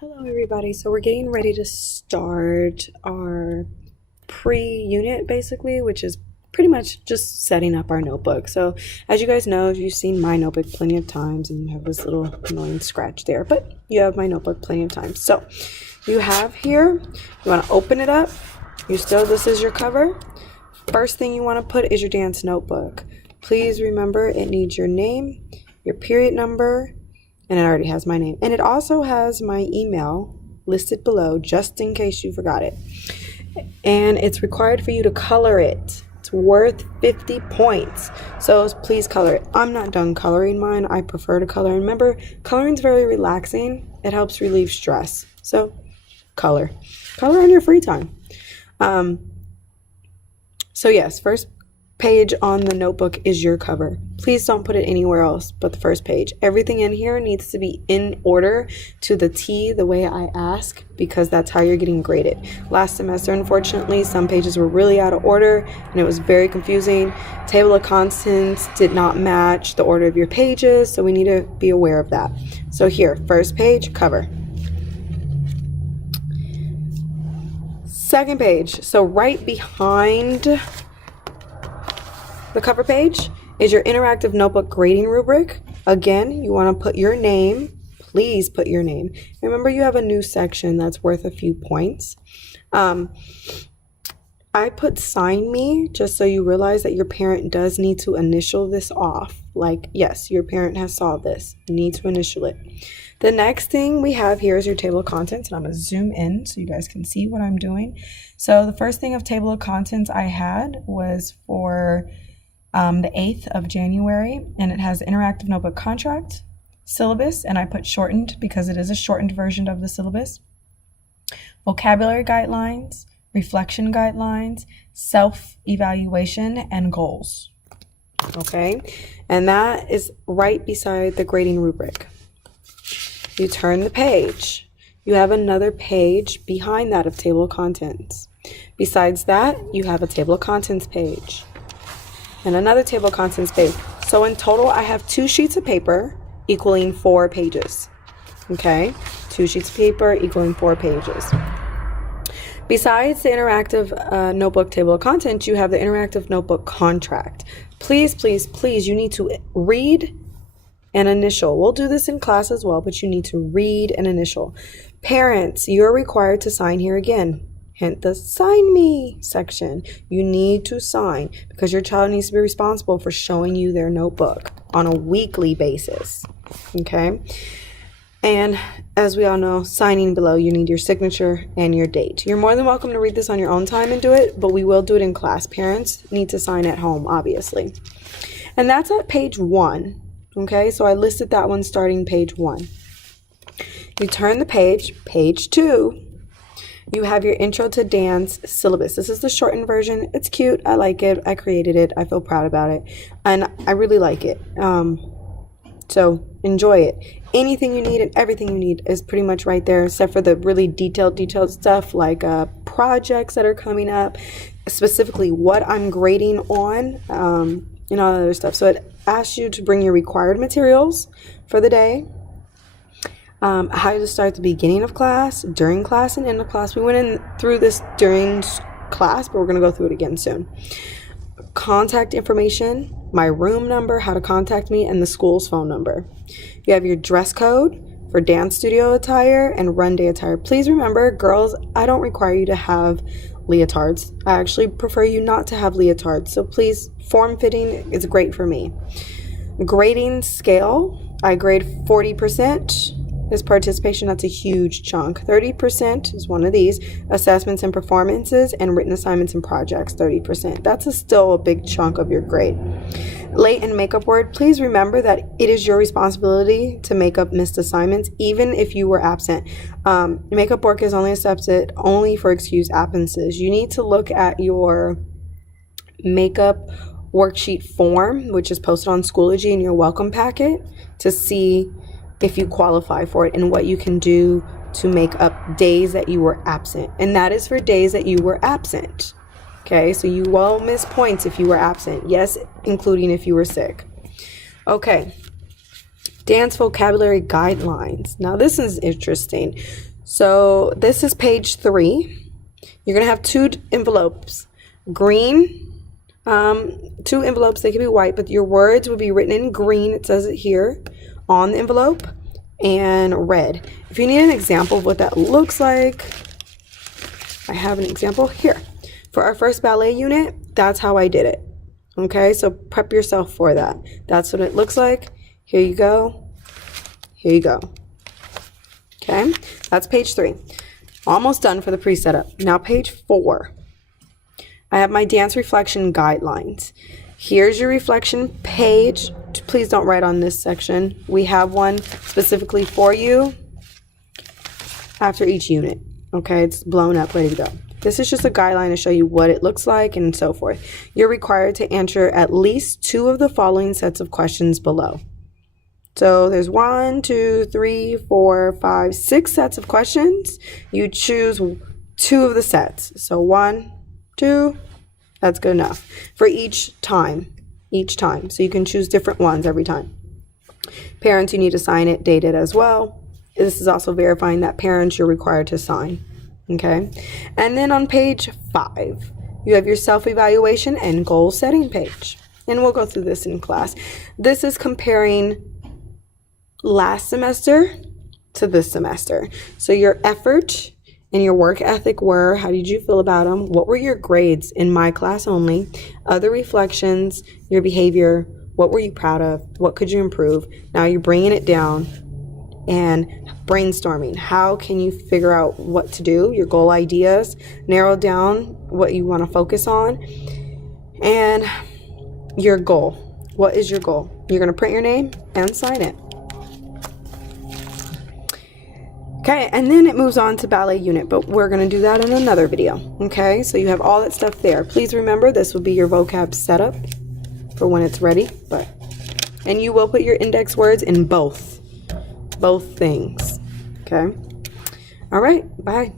Hello everybody, so we're getting ready to start our pre-unit basically, which is pretty much just setting up our notebook. So as you guys know, you've seen my notebook plenty of times and you have this little annoying scratch there, but you have my notebook plenty of times. So you have here, you want to open it up, this is your cover. First thing you want to put is your dance notebook. Please remember it needs your name, your period number, and it already has my name. And it also has my email listed below just in case you forgot it. And it's required for you to color it. It's worth 50 points. So please color it. I'm not done coloring mine. I prefer to color. And remember, coloring is very relaxing. It helps relieve stress. So color. Color on your free time. So yes, first page on the notebook is your cover. Please don't put it anywhere else but the first page. Everything in here needs to be in order to the T, the way I ask, because that's how you're getting graded. Last semester, unfortunately, some pages were really out of order and it was very confusing. Table of contents did not match the order of your pages, so we need to be aware of that. So here, first page, cover. Second page, so right behind the cover page is your interactive notebook grading rubric. Again, you want to put your name. Please put your name. Remember, you have a new section that's worth a few points. I put sign me just so you realize that your parent does need to initial this off. Like, yes, your parent has saw this. You need to initial it. The next thing we have here is your table of contents, and I'm going to zoom in so you guys can see what I'm doing. So the first thing of table of contents I had was for the 8th of January, and it has interactive notebook contract, syllabus, and I put shortened because it is a shortened version of the syllabus, vocabulary guidelines, reflection guidelines, self-evaluation, and goals. Okay, and that is right beside the grading rubric. You turn the page. You have another page behind that of table of contents. Besides that, you have a table of contents page and another table of contents page. So in total, I have 2 sheets of paper equaling 4 pages. Okay, 2 sheets of paper equaling 4 pages. Besides the interactive notebook table of contents, you have the interactive notebook contract. Please, please, please, you need to read and initial. We'll do this in class as well, but you need to read and initial. Parents, you're required to sign here again. Hint the sign me section. You need to sign because your child needs to be responsible for showing you their notebook on a weekly basis. Okay? And as we all know, signing below, you need your signature and your date. You're more than welcome to read this on your own time and do it, but we will do it in class. Parents need to sign at home, obviously. And that's at page 1. Okay, so I listed that one starting page 1. You turn the page, page 2. You have your intro to dance syllabus. This is the shortened version. It's cute. I like it. I created it. I feel proud about it. And I really like it. So enjoy it. Anything you need and everything you need is pretty much right there, except for the really detailed stuff like projects that are coming up, specifically what I'm grading on, and all that other stuff. So it asks you to bring your required materials for the day. How to start the beginning of class, during class, and end of class. We went through this during class, but we're going to go through it again soon. Contact information, my room number, how to contact me, and the school's phone number. You have your dress code for dance studio attire and run day attire. Please remember, girls, I don't require you to have leotards. I actually prefer you not to have leotards. So please, form fitting is great for me. Grading scale, I grade 40%. Is participation, that's a huge chunk. 30% is one of these. Assessments and performances and written assignments and projects, 30%. That's still a big chunk of your grade. Late and makeup work, please remember that it is your responsibility to make up missed assignments, even if you were absent. Makeup work is only accepted only for excused absences. You need to look at your makeup worksheet form, which is posted on Schoology in your welcome packet, to see if you qualify for it and what you can do to make up days that you were absent. And that is for days that you were absent. Okay, so you will miss points if you were absent. Yes, including if you were sick. Okay, Dance vocabulary guidelines. Now this is interesting. So this is page 3. You're going to have 2 envelopes. Green, 2 envelopes, they can be white, but your words would be written in green, it says it here on the envelope, and red. If you need an example of what that looks like, I have an example here. For our first ballet unit, that's how I did it. Okay, so prep yourself for that. That's what it looks like. Here you go. Here you go. Okay, that's page 3. Almost done for the pre-setup. Now page 4. I have my dance reflection guidelines. Here's your reflection page. Please don't write on this section. We have one specifically for you after each unit. Okay, it's blown up, ready to go. This is just a guideline to show you what it looks like and so forth. You're required to answer at least 2 of the following sets of questions below. So there's 1, 2, 3, 4, 5, 6 sets of questions. You choose 2 of the sets. So 1, 2, that's good enough for each time. So you can choose different ones every time. Parents, you need to sign it, date it as well. This is also verifying that parents you're required to sign. Okay. And then on page 5, you have your self-evaluation and goal setting page. And we'll go through this in class. This is comparing last semester to this semester. So your effort and your work ethic were, how did you feel about them? What were your grades in my class only? Other reflections, your behavior, what were you proud of? What could you improve? Now you're bringing it down and brainstorming. How can you figure out what to do? Your goal ideas, narrow down what you want to focus on, and your goal. What is your goal? You're going to print your name and sign it. Okay, and then it moves on to ballet unit, but we're going to do that in another video. Okay, so you have all that stuff there. Please remember, this will be your vocab setup for when it's ready, and you will put your index words in both things. Okay, all right, bye.